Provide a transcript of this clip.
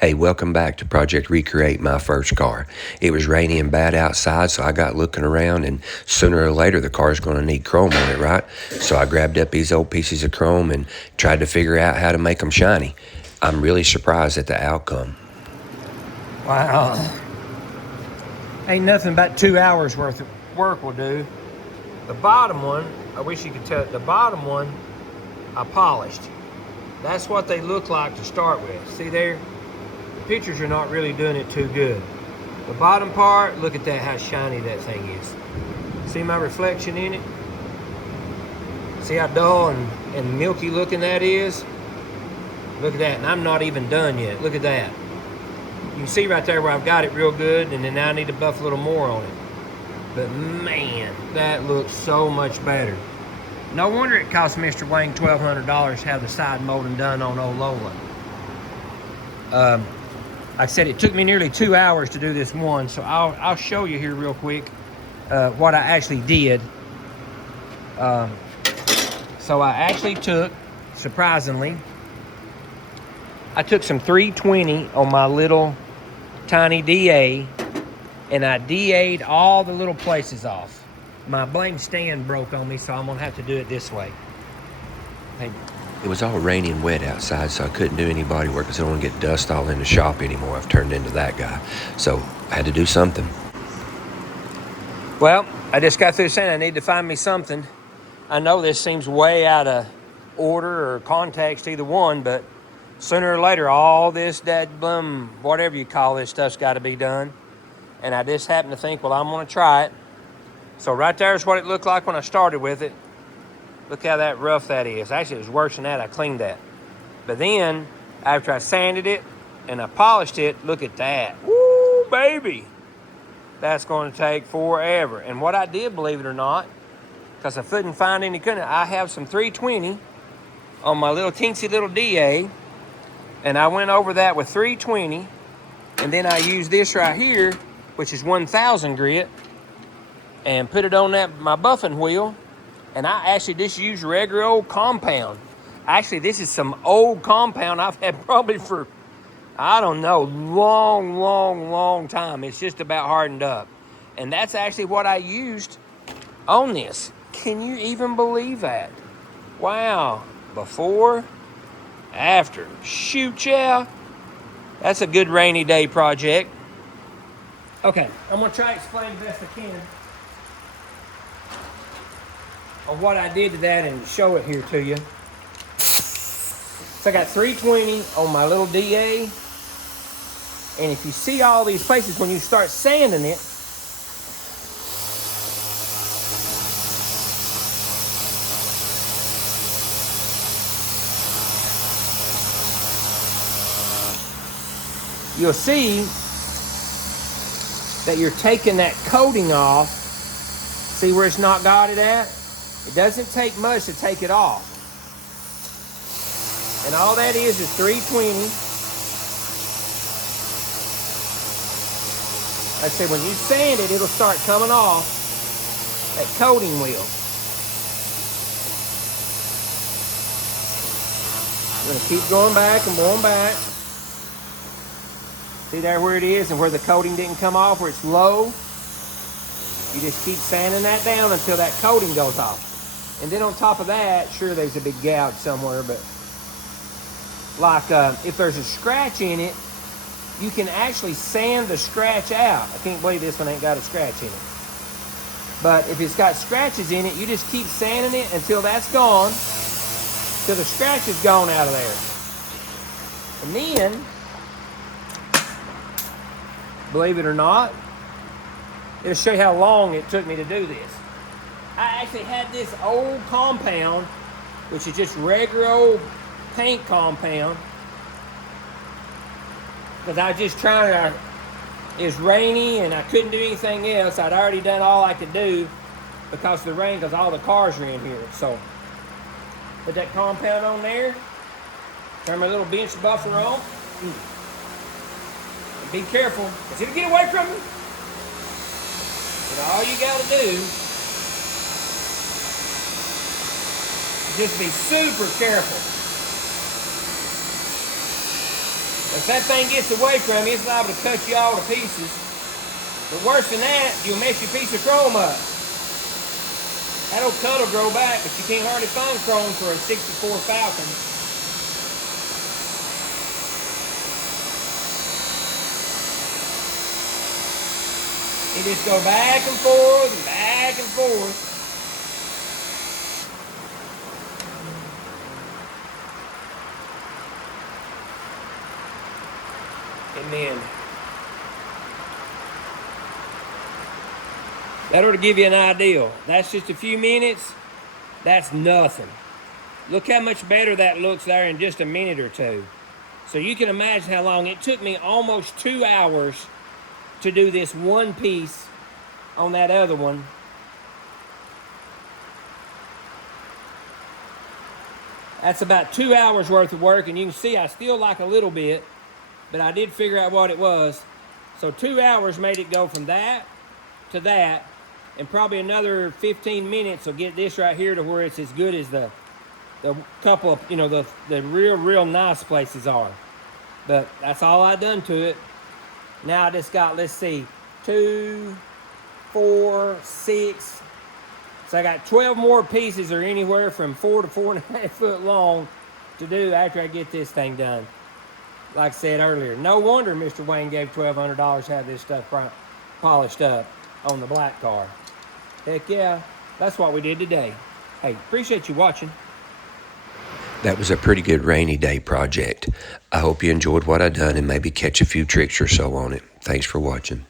Hey, welcome back to Project Recreate My First Car. It was rainy and bad outside, so I got looking around, and sooner or later the car's going to need chrome on it, right? So I grabbed up these old pieces of chrome and tried to figure out how to make them shiny. I'm really surprised at the outcome. Wow. Ain't nothing but 2 hours worth of work will do. The bottom one, I wish you could tell, the bottom one I polished. That's what they look like to start with. See there? The pictures are not really doing it too good. The bottom part, look at that, how shiny that thing is. See my reflection in it? See how dull and milky looking that is? Look at that, and I'm not even done yet. Look at that. You can see right there where I've got it real good, and then now I need to buff a little more on it. But man, that looks so much better. No wonder it cost Mr. Wayne $1,200 to have the side molding done on old Lola. Like I said, it took me nearly 2 hours to do this one, so I'll show you here real quick what I actually did. So I actually took, surprisingly, I took some 320 on my little tiny DA, and I DA'd all the little places off. My blame stand broke on me, so I'm gonna have to do it this way. Hey. It was all rainy and wet outside, so I couldn't do any body work because I don't want to get dust all in the shop anymore. I've turned into that guy. So I had to do something. Well, I just got through saying I need to find me something. I know this seems way out of order or context, either one, but sooner or later, all this dadblum, whatever you call this stuff's got to be done. And I just happened to think, well, I'm going to try it. So right there is what it looked like when I started with it. Look how that rough that is. Actually, it was worse than that. I cleaned that. But then, after I sanded it and I polished it, look at that. Woo, baby. That's going to take forever. And what I did, believe it or not, because I couldn't find any, I have some 320 on my little teensy little DA. And I went over that with 320. And then I used this right here, which is 1000 grit, and put it on that my buffing wheel. And I actually just used regular old compound. Actually, this is some old compound I've had probably for, I don't know, long time. It's just about hardened up. And that's actually what I used on this. Can you even believe that? Wow. Before, after. Shoot, yeah. That's a good rainy day project. Okay, I'm going to try to explain the best I can on what I did to that and show it here to you. So I got 320 on my little DA. And if you see all these places, when you start sanding it, you'll see that you're taking that coating off. See where it's not got it at? It doesn't take much to take it off. And all that is 320. Like I said, when you sand it, it'll start coming off that coating wheel. I'm gonna keep going back and going back. See there where it is and where the coating didn't come off, where it's low? You just keep sanding that down until that coating goes off. And then on top of that, sure, there's a big gouge somewhere, but like if there's a scratch in it, you can actually sand the scratch out. I can't believe this one ain't got a scratch in it. But if it's got scratches in it, you just keep sanding it until that's gone, till the scratch is gone out of there. And then, believe it or not, it'll show you how long it took me to do this. I actually had this old compound, which is just regular old paint compound, because I was just trying to, it was rainy and I couldn't do anything else. I'd already done all I could do because of the rain, because all the cars are in here. So, put that compound on there, turn my little bench buffer on. Be careful, because it'll get away from you. But all you got to do is just be super careful. If that thing gets away from you, it's liable to cut you all to pieces. But worse than that, you'll mess your piece of chrome up. That old cut will grow back, but you can't hardly find chrome for a 64 Falcon. You just go back and forth and back and forth. And then that ought to give you an idea. That's just a few minutes. That's nothing. Look how much better that looks there in just a minute or two. So you can imagine how long it took me. Almost 2 hours to do this one piece on that other one. That's about 2 hours worth of work, and you can see I still like a little bit, but I did figure out what it was. So 2 hours made it go from that to that, and probably another 15 minutes will get this right here to where it's as good as the couple of, the real nice places are. But that's all I done to it. Now I just got, let's see, 2, 4, 6. So I got 12 more pieces, or anywhere from 4 to 4.5 foot long, to do after I get this thing done. Like I said earlier, no wonder Mr. Wayne gave $1,200 to have this stuff polished up on the black car. Heck yeah, that's what we did today. Hey, appreciate you watching. That was a pretty good rainy day project. I hope you enjoyed what I done and maybe catch a few tricks or so on it. Thanks for watching.